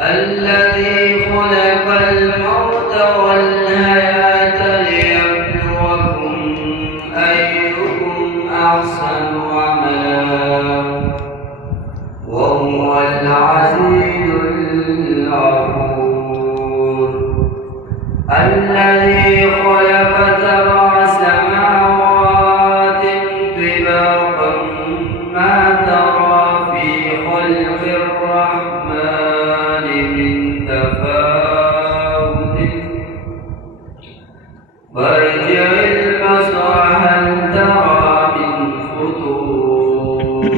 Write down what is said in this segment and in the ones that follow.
الذي خلق الموت والحياة ليبلوكم أيكم أحسن عملا وهو العزيز الغفور. الذي خلق سبع سماوات طباقا ما ترى في خلق الرحمن من تفاوت فارجع البصر هل ترى من فطور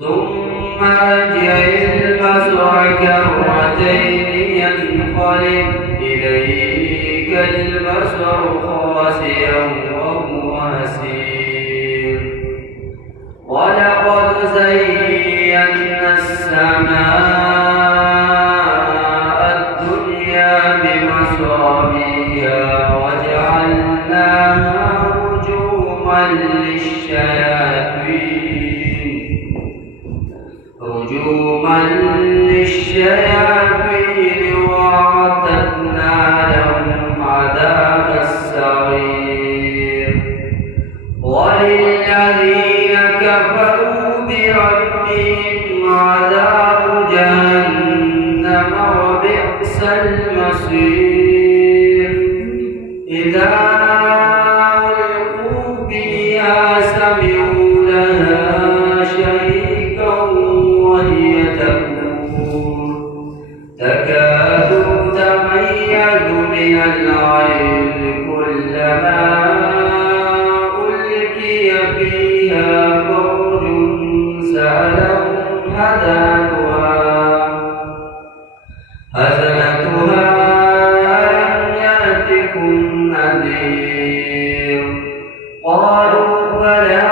ثم ارجع البصر كرتين ينقلب إليك البصر خاسئا وهو حسير. ولقد زينا السماء الدنيا بمصابيح وجعلناها رجوما للشياطين وأعتدنا لهم عذاب السعير. وللذين كفروا بربهم عذاب جهنم وبئس المصير. إذا ألقوا فيها سمعوا لها شهيقا وهي تفور تكاد تميز من الغيظ كلما ألقي فيها فوج سألهم حسنتها ألم يأتكم نذير قالوا بلى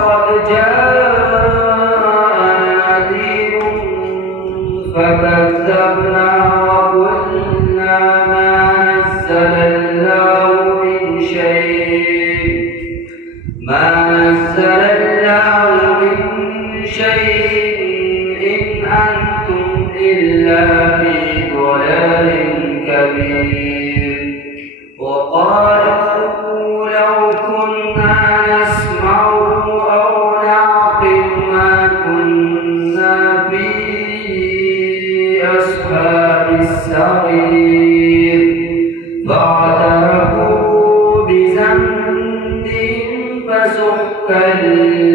قد جاءنا نذير فكذبنا وقلنا ما نزل الله من شيء إن أنتم إلا في ضلال كبير. وقالوا لو كنا نسمع أو نعقل ما كنا في أصحاب السعير فاعترفوا بذنبهم فسحقا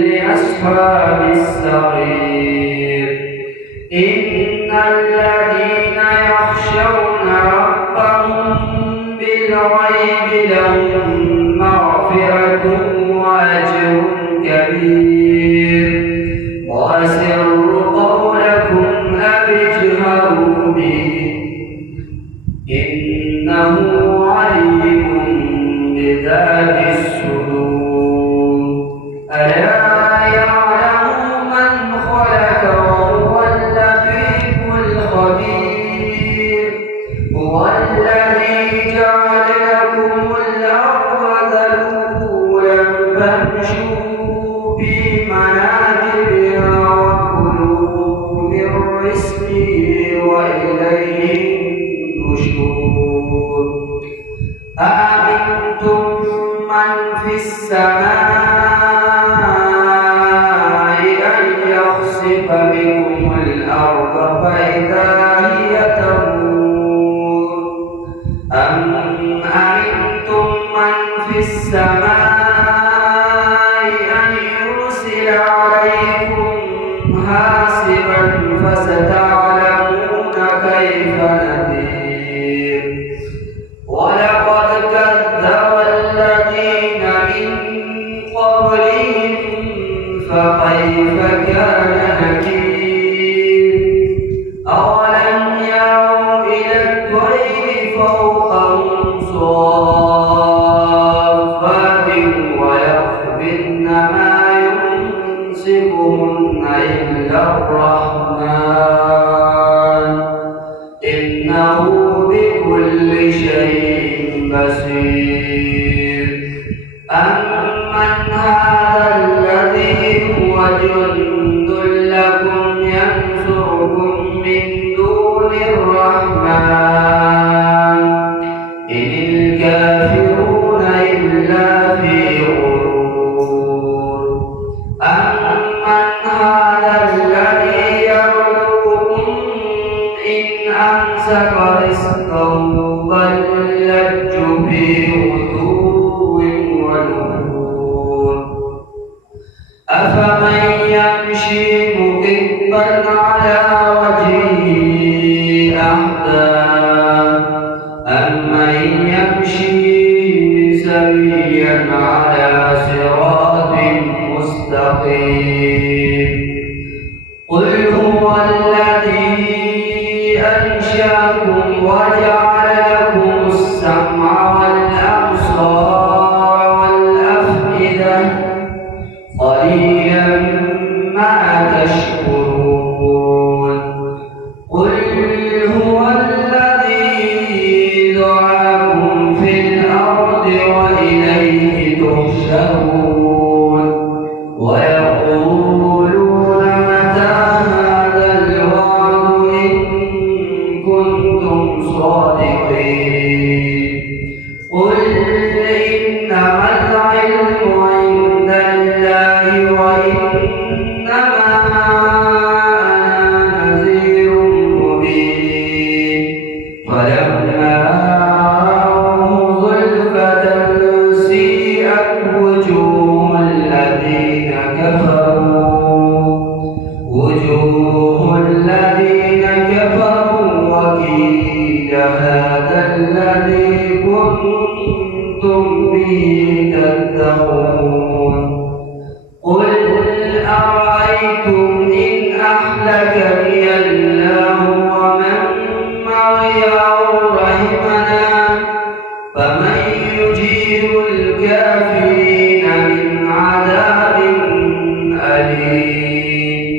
لأصحاب السعير. إن الذين يخشون ربهم بالغيب لهم مغفرة وأجر كبير. وأسروا قولكم أو اجهروا به إنه عليم بذات الصدور. ألا يعلم من خلق وهو اللطيف الخبير. هو الذي جعل لكم الأرض ذلولا فامشوا في مناكبها وكلوا من رزقه وإليه النشور. أأمنتم من في السماء أن يخسف بكم الأرض فإذا هي تمور أم أمنتم من في السماء أن يرسل عليكم حاصبا فستعلمون كيف نذير. ولقد كذب الذين من قبلهم فكيف كان نكير. أولم يروا إلى الطير فوقهم صافات ويقبضن ما يمسكهن إلا الرحمن إنه بكل شيء بصير. أمن هذا الذي هو جند لكم ينصركم من أمسك رزقه بل لجوا في عتو ونفور أفمن يمشي مكبا على وجهه أهدى أمن يمشي سويا على صراط مستقيم قل هو الذي أنشأكم وجعل لكم السمع والأبصار والأفئدة قليلا ما تشكرون قل هو الذي ذرأكم في الأرض وإليه تحشرون ويقولون متى هذا الوعد إن كنتم صادقين قل إنما العلم عند الله وإنما أنا نذير مبين فلما رأوه زلفة سيئت وجوه الذين كفروا وقيل هذا الذي كنتم به تدعون قل أرأيتم إن أهلكني الله ومن معي أو رحمنا فمن يجير الكافرين من عذاب أليم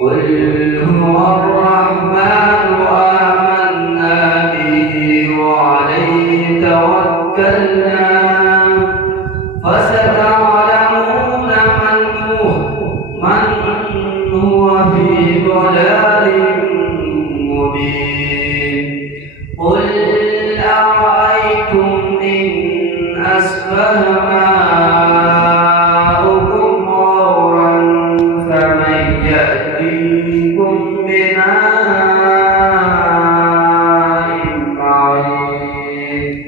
قل هو الرحمن آمنا به وعليه توكلنا فستعلمون من هو في ضلال مبين قل أرأيتم إن أصبح ماؤكم غورا فمن يأتيكم بماء معين